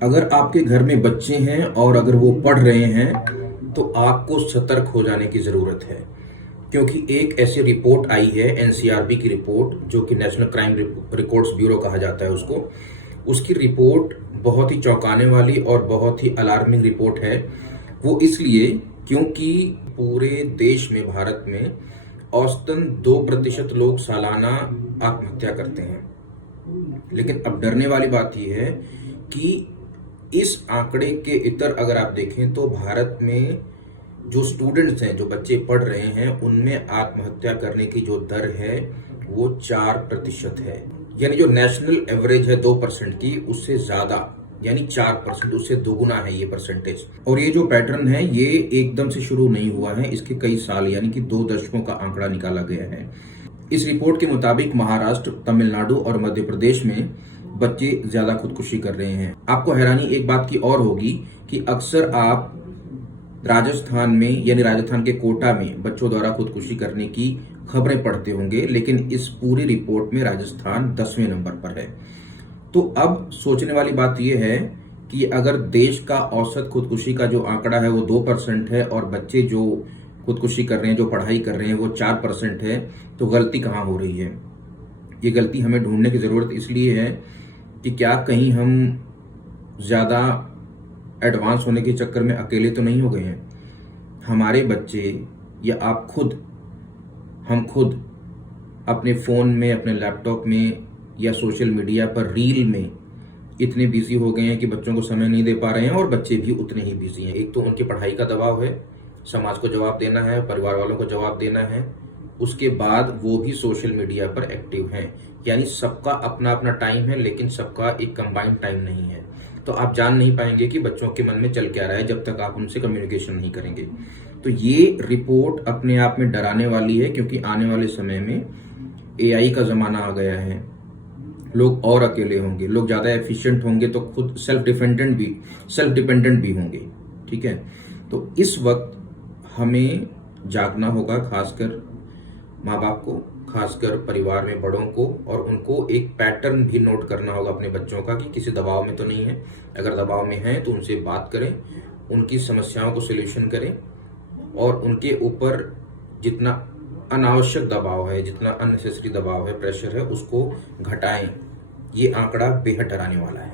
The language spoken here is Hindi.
अगर आपके घर में बच्चे हैं और अगर वो पढ़ रहे हैं तो आपको सतर्क हो जाने की ज़रूरत है, क्योंकि एक ऐसी रिपोर्ट आई है एनसीआरबी की रिपोर्ट, जो कि नेशनल क्राइम रिकॉर्ड्स ब्यूरो कहा जाता है उसको। उसकी रिपोर्ट बहुत ही चौंकाने वाली और बहुत ही अलार्मिंग रिपोर्ट है। वो इसलिए क्योंकि पूरे देश में, भारत में औसतन 2% लोग सालाना आत्महत्या करते हैं। लेकिन अब डरने वाली बात यह है कि इस आंकड़े के इतर अगर आप देखें तो भारत में जो स्टूडेंट्स हैं, जो बच्चे पढ़ रहे हैं, उनमें आत्महत्या करने की जो दर है वो 4% है। यानी जो नेशनल एवरेज है 2% की, उससे ज्यादा, यानी 4%, उससे दोगुना है ये परसेंटेज। और ये जो पैटर्न है ये एकदम से शुरू नहीं हुआ है, इसके कई साल यानी कि 2 दशकों का आंकड़ा निकाला गया है। इस रिपोर्ट के मुताबिक महाराष्ट्र, तमिलनाडु और मध्य प्रदेश में बच्चे ज्यादा खुदकुशी कर रहे हैं। आपको हैरानी एक बात की और होगी कि अक्सर आप राजस्थान में, यानी राजस्थान के कोटा में बच्चों द्वारा खुदकुशी करने की खबरें पढ़ते होंगे, लेकिन इस पूरी रिपोर्ट में राजस्थान 10वें नंबर पर है। तो अब सोचने वाली बात यह है कि अगर देश का औसत खुदकुशी का जो आंकड़ा है वो 2% है और बच्चे जो खुदकुशी कर रहे हैं, जो पढ़ाई कर रहे हैं, वो 4% है, तो गलती कहाँ हो रही है? ये गलती हमें ढूंढने की जरूरत इसलिए है कि क्या कहीं हम ज्यादा एडवांस होने के चक्कर में अकेले तो नहीं हो गए हैं? हमारे बच्चे या हम खुद अपने फोन में, अपने लैपटॉप में या सोशल मीडिया पर रील में इतने बिजी हो गए हैं कि बच्चों को समय नहीं दे पा रहे हैं, और बच्चे भी उतने ही बिजी हैं। एक तो उनकी पढ़ाई का दबाव है, समाज को जवाब देना है, परिवार वालों को जवाब देना है, उसके बाद वो भी सोशल मीडिया पर एक्टिव हैं। यानी सबका अपना अपना टाइम है, लेकिन सबका एक कंबाइंड टाइम नहीं है। तो आप जान नहीं पाएंगे कि बच्चों के मन में चल क्या रहा है जब तक आप उनसे कम्युनिकेशन नहीं करेंगे। तो ये रिपोर्ट अपने आप में डराने वाली है, क्योंकि आने वाले समय में एआई का जमाना आ गया है। लोग और अकेले होंगे, लोग ज्यादा एफिशिएंट होंगे, तो खुद सेल्फ डिपेंडेंट भी होंगे। ठीक है, तो इस वक्त हमें जागना होगा, खासकर माँ बाप को, खासकर परिवार में बड़ों को, और उनको एक पैटर्न भी नोट करना होगा अपने बच्चों का कि किसी दबाव में तो नहीं है। अगर दबाव में है तो उनसे बात करें, उनकी समस्याओं को सोल्यूशन करें, और उनके ऊपर जितना अनावश्यक दबाव है, जितना अननेसेसरी दबाव है, प्रेशर है, उसको घटाएं। ये आंकड़ा बेहद डराने वाला है।